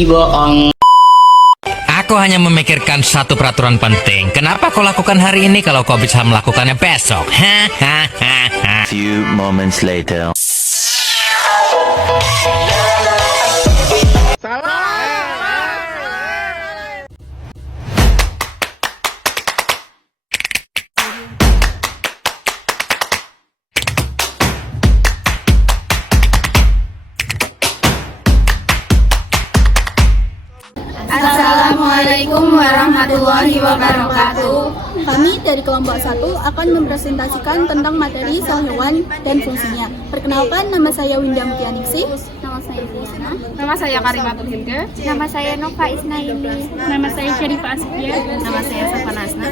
bohong. Aku hanya memikirkan satu peraturan penting. Kenapa kau lakukan hari ini kalau kau bisa melakukannya besok? Few moments later. Assalamualaikum warahmatullahi wabarakatuh. Kami dari kelompok 1 akan mempresentasikan tentang materi sel hewan dan fungsinya. Perkenalkan, nama saya Winda Mutianingsih. Nama saya Diana. Nama saya Karimatul Hilda. Nama saya Nova Isnaini. Nama saya Syarifah Asfia. Nama saya Safan Asna.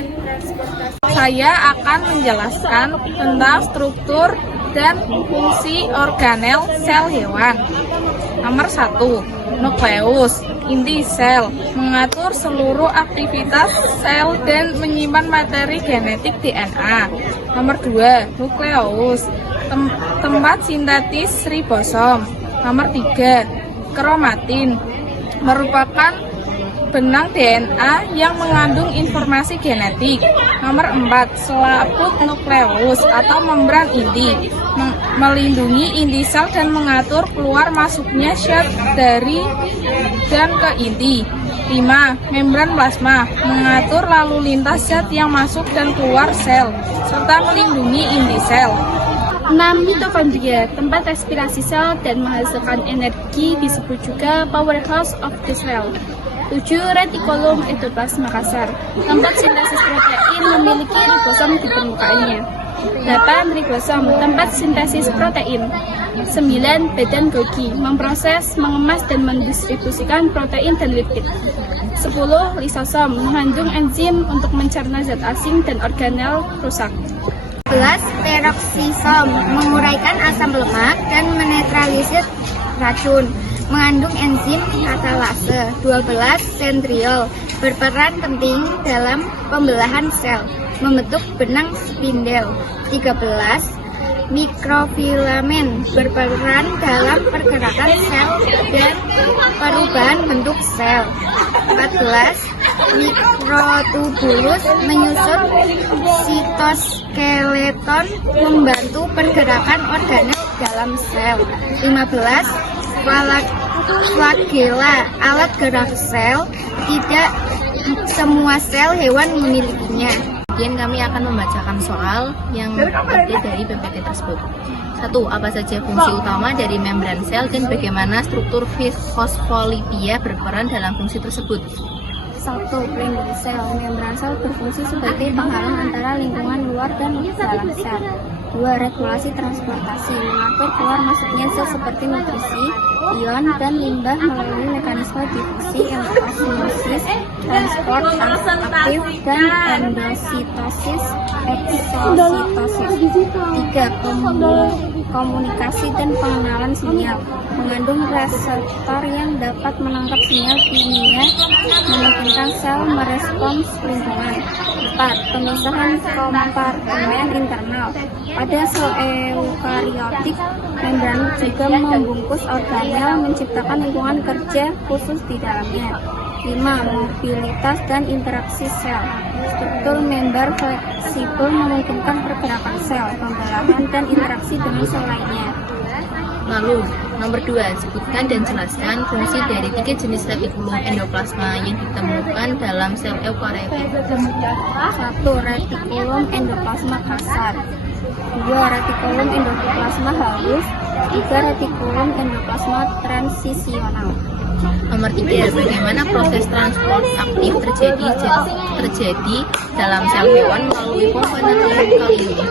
Saya akan menjelaskan tentang struktur dan fungsi organel sel hewan. Nomor 1, nukleus, inti sel, mengatur seluruh aktivitas sel dan menyimpan materi genetik DNA. Nomor 2, nukleus, tempat sintetis ribosom. Nomor 3, kromatin, merupakan benang DNA yang mengandung informasi genetik. Nomor 4, selaput nukleus atau membran inti, melindungi inti sel dan mengatur keluar masuknya zat dari dan ke inti. 5, membran plasma, mengatur lalu lintas zat yang masuk dan keluar sel, serta melindungi inti sel. 6, mitokondria, tempat respirasi sel dan menghasilkan energi, disebut juga powerhouse of the cell. 7, retikulum endoplasma kasar, tempat sintesis protein, memiliki ribosom di permukaannya. 8, ribosom, tempat sintesis protein. 9, badan Golgi, memproses, mengemas, dan mendistribusikan protein dan lipid. 10, lisosom, mengandung enzim untuk mencerna zat asing dan organel rusak. 11, peroksisom, menguraikan asam lemak dan menetralisir racun, mengandung enzim katalase. 12, sentriol, berperan penting dalam pembelahan sel, membentuk benang spindel. 13, mikrofilamen, berperan dalam pergerakan sel dan perubahan bentuk sel. 14, mikrotubulus, menyusun sitoskeleton, membantu pergerakan organel dalam sel. 15, flagella, alat gerak sel, tidak semua sel hewan memilikinya. Kemudian kami akan membacakan soal yang terdiri dari PPT tersebut. 1. Apa saja fungsi utama dari membran sel dan bagaimana struktur fosfolipida berperan dalam fungsi tersebut? 1. Pelindung sel. Membran sel berfungsi sebagai penghalang antara lingkungan luar dan dalam sel. 2. Regulasi transportasi, mengatur keluar masuknya zat seperti nutrisi, ion, dan limbah melalui mekanisme difusi, endosinosis, transport aktif, dan endositosis, eksositosis. 3. Komunikasi dan pengenalan sinyal, mengandung reseptor yang dapat menangkap sinyal kimia, memungkinkan sel merespons lingkungan. 4. Pemisahan kompartemen internal. Pada sel eukariotik, membran juga membungkus organel, menciptakan lingkungan kerja khusus di dalamnya. 5. Mobilitas dan interaksi sel. Struktur membran fleksibel memungkinkan pergerakan sel, pembelahan, dan interaksi dengan sel lainnya. Lalu, nomor 2, sebutkan dan jelaskan fungsi dari 3 jenis retikulum endoplasma yang ditemukan dalam sel eukariotik. 1. Retikulum endoplasma kasar. 2. Retikulum endoplasma halus. 3. Retikulum endoplasma transisional. Nomor 3, bagaimana proses transport aktif terjadi dalam sel hewan melalui pompa natrium kalium?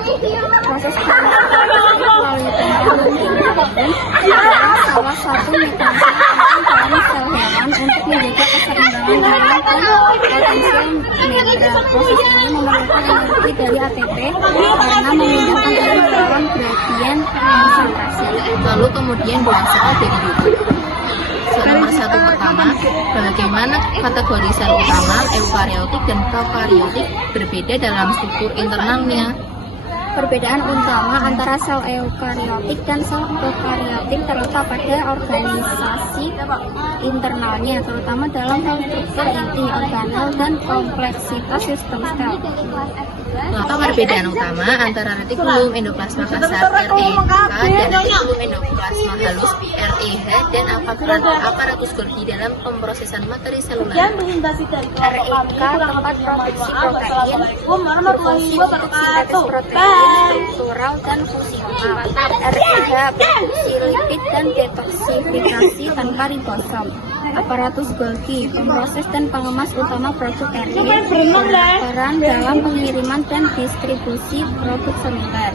Proses transport melalui pompa natrium adalah salah satu mekanisme penting dalam sel hewan untuk menjaga keseimbangan ion dan potensial membran. Proses ini memerlukan energi dari ATP karena memindahkan ion dalam gradien konsentrasi. Lalu kemudian dua soal dari YouTube. Nomor 1 pertama, bagaimana kategori sel utama, eukariotik dan prokariotik berbeda dalam struktur internalnya? Perbedaan utama antara sel eukariotik dan sel prokariotik terletak pada organisasi internalnya, terutama dalam hal struktur inti, organel, dan kompleksitas sistem sel. Maka perbedaan utama antara retikulum endoplasma kasar REK dan retikulum endoplasma halus REH dan aparatus Golgi dalam pemrosesan materi seluler. REK tempat produksi protein, berfungsi untuk sintesis protein struktural dan fungsional. REH produksi lipid dan detoksifikasi tanpa ribosom. Aparatus Golgi, pemroses dan pengemas utama produk RE, berperan dalam pengiriman dan distribusi produk seluler.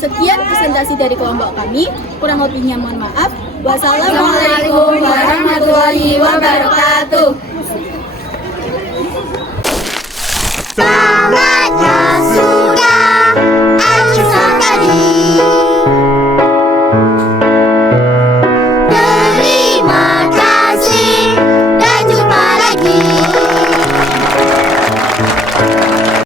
Sekian presentasi dari kelompok kami, kurang lebihnya mohon maaf. Wassalamualaikum warahmatullahi wabarakatuh.